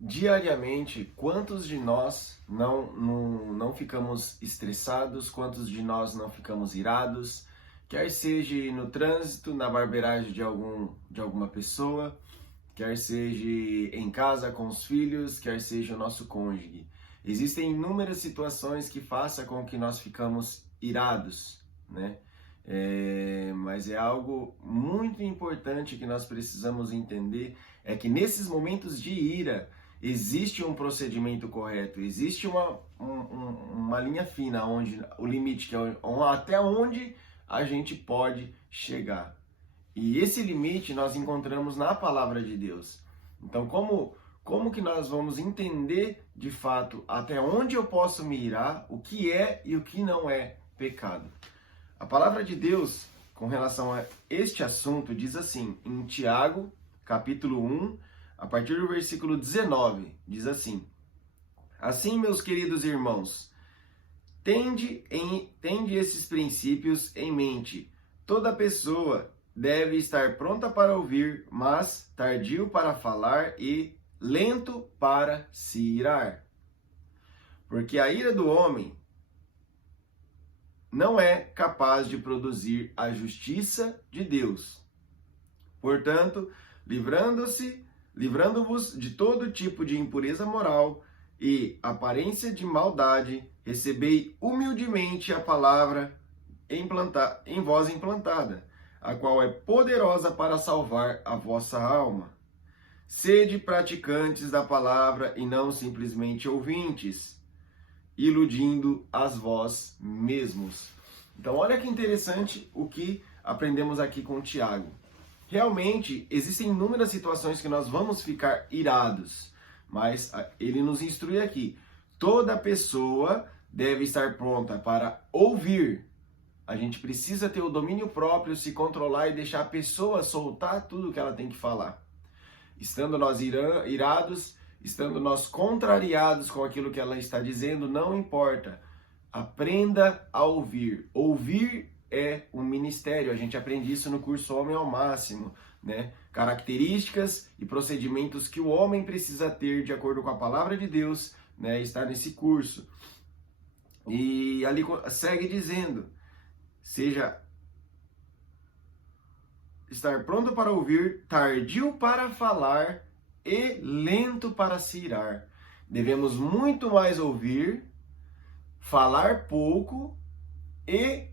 Diariamente, quantos de nós não ficamos estressados, quantos de nós não ficamos irados, quer seja no trânsito, na barbeiragem de alguma pessoa, quer seja em casa com os filhos, quer seja o nosso cônjuge. Existem inúmeras situações que façam com que nós ficamos irados, né? Mas é algo muito importante que nós precisamos entender, é que nesses momentos de ira, existe um procedimento correto, existe uma linha fina, onde o limite, que é até onde a gente pode chegar. E esse limite nós encontramos na palavra de Deus. Então, como que nós vamos entender de fato até onde eu posso me irar, o que é e o que não é pecado? A palavra de Deus, com relação a este assunto, diz assim, em Tiago, capítulo 1, a partir do versículo 19, diz assim: Assim, meus queridos irmãos, tende esses princípios em mente. Toda pessoa deve estar pronta para ouvir, mas tardio para falar e lento para se irar. Porque a ira do homem não é capaz de produzir a justiça de Deus. Portanto, livrando-vos de todo tipo de impureza moral e aparência de maldade, recebei humildemente a palavra em vós implantada, a qual é poderosa para salvar a vossa alma. Sede praticantes da palavra e não simplesmente ouvintes, iludindo as vós mesmos. Então, olha que interessante o que aprendemos aqui com Tiago. Realmente, existem inúmeras situações que nós vamos ficar irados, mas ele nos instrui aqui. Toda pessoa deve estar pronta para ouvir. A gente precisa ter o domínio próprio, se controlar e deixar a pessoa soltar tudo que ela tem que falar. Estando nós irados, estando nós contrariados com aquilo que ela está dizendo, não importa. Aprenda a ouvir. Ouvir é um ministério. A gente aprende isso no curso Homem ao Máximo, né? Características e procedimentos que o homem precisa ter de acordo com a palavra de Deus, né? Está nesse curso. E ali segue dizendo: seja estar pronto para ouvir, tardio para falar e lento para se irar. Devemos muito mais ouvir, falar pouco e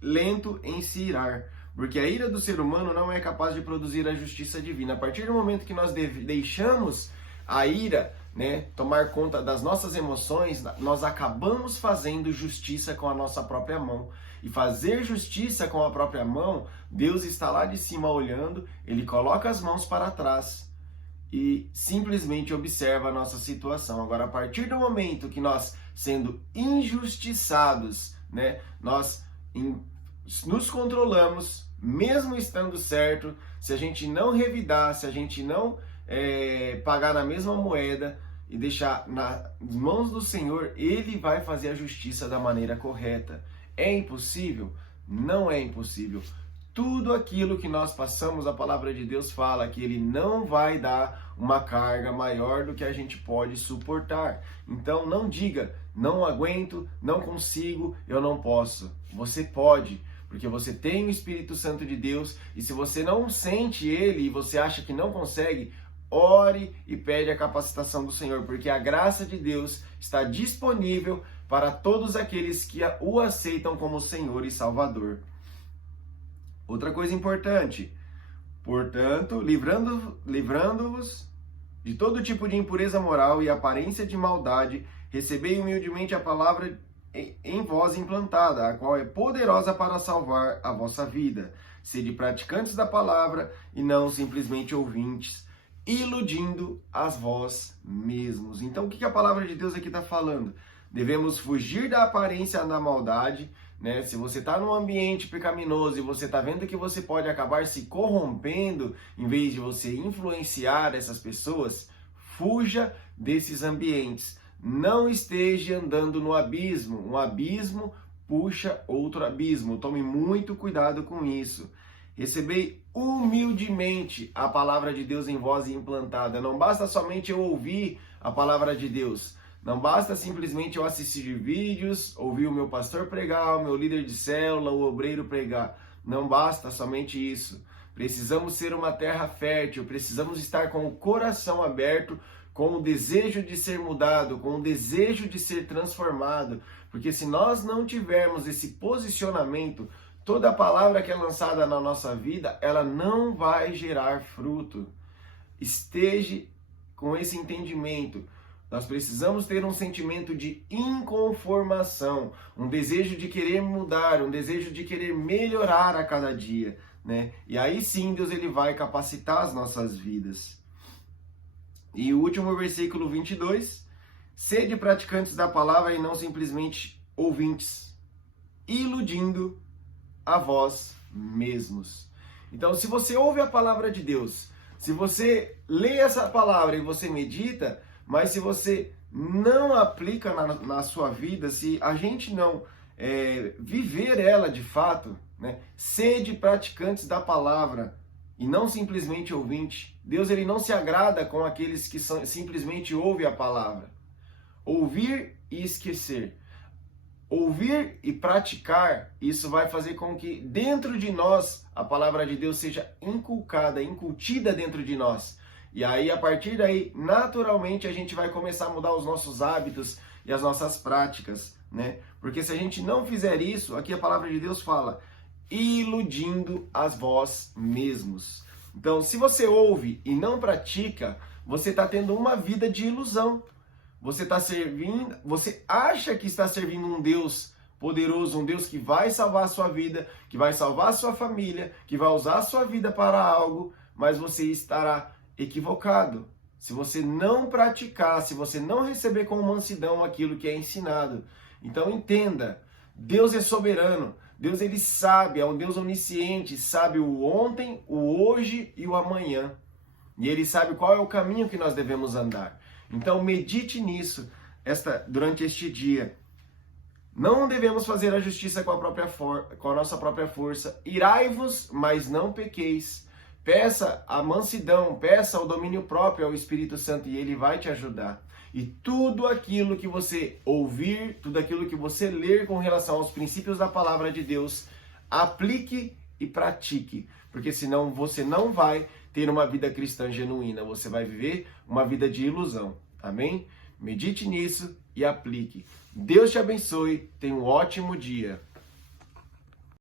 lento em se irar. Porque a ira do ser humano não é capaz de produzir a justiça divina. A partir do momento que nós deixamos a ira, né, tomar conta das nossas emoções, nós acabamos fazendo justiça com a nossa própria mão. E fazer justiça com a própria mão, Deus está lá de cima olhando, Ele coloca as mãos para trás e simplesmente observa a nossa situação. Agora, a partir do momento que nós, sendo injustiçados, né, nós nos controlamos, mesmo estando certo, se a gente não revidar, se a gente não pagar na mesma moeda e deixar nas mãos do Senhor, Ele vai fazer a justiça da maneira correta. É impossível? Não é impossível. Tudo aquilo que nós passamos, a palavra de Deus fala que Ele não vai dar uma carga maior do que a gente pode suportar. Então não diga, não aguento, não consigo, eu não posso. Você pode, porque você tem o Espírito Santo de Deus, e se você não sente Ele e você acha que não consegue, ore e pede a capacitação do Senhor, porque a graça de Deus está disponível para todos aqueles que o aceitam como Senhor e Salvador. Outra coisa importante, portanto, livrando-vos de todo tipo de impureza moral e aparência de maldade, recebei humildemente a palavra em vós implantada, a qual é poderosa para salvar a vossa vida. Sede praticantes da palavra e não simplesmente ouvintes, iludindo as vós mesmos. Então, o que a palavra de Deus aqui está falando? Devemos fugir da aparência da maldade, né? Se você está num ambiente pecaminoso e você está vendo que você pode acabar se corrompendo, em vez de você influenciar essas pessoas, fuja desses ambientes. Não esteja andando no abismo. Um abismo puxa outro abismo. Tome muito cuidado com isso. Recebei humildemente a palavra de Deus em voz implantada. Não basta somente eu ouvir a palavra de Deus. Não basta simplesmente eu assistir vídeos, ouvir o meu pastor pregar, o meu líder de célula, o obreiro pregar. Não basta somente isso. Precisamos ser uma terra fértil, precisamos estar com o coração aberto, com o desejo de ser mudado, com o desejo de ser transformado. Porque se nós não tivermos esse posicionamento, toda palavra que é lançada na nossa vida, ela não vai gerar fruto. Esteja com esse entendimento. Nós precisamos ter um sentimento de inconformação, um desejo de querer mudar, um desejo de querer melhorar a cada dia, né? E aí sim Deus ele vai capacitar as nossas vidas. E o último versículo 22, sede praticantes da palavra e não simplesmente ouvintes, iludindo a vós mesmos. Então, se você ouve a palavra de Deus, se você lê essa palavra e você medita, mas se você não aplica na sua vida, se a gente não viver ela de fato, né? Sede praticantes da palavra e não simplesmente ouvinte. Deus ele não se agrada com aqueles que simplesmente ouvem a palavra. Ouvir e esquecer. Ouvir e praticar, isso vai fazer com que dentro de nós a palavra de Deus seja inculcada, incutida dentro de nós. E aí, a partir daí, naturalmente, a gente vai começar a mudar os nossos hábitos e as nossas práticas, né? Porque se a gente não fizer isso, aqui a palavra de Deus fala, iludindo as vós mesmos. Então, se você ouve e não pratica, você está tendo uma vida de ilusão. Você está servindo, você acha que está servindo um Deus poderoso, um Deus que vai salvar a sua vida, que vai salvar a sua família, que vai usar a sua vida para algo, mas você estará equivocado. Se você não praticar, se você não receber com mansidão aquilo que é ensinado. Então entenda, Deus é soberano, Deus ele sabe, é um Deus onisciente, sabe o ontem, o hoje e o amanhã. E ele sabe qual é o caminho que nós devemos andar. Então medite nisso durante este dia. Não devemos fazer a justiça com a nossa própria força. Irai-vos, mas não pequeis. Peça a mansidão, peça o domínio próprio ao Espírito Santo e ele vai te ajudar. E tudo aquilo que você ouvir, tudo aquilo que você ler com relação aos princípios da palavra de Deus, aplique e pratique. Porque senão você não vai ter uma vida cristã genuína, você vai viver uma vida de ilusão. Amém? Medite nisso e aplique. Deus te abençoe, tenha um ótimo dia.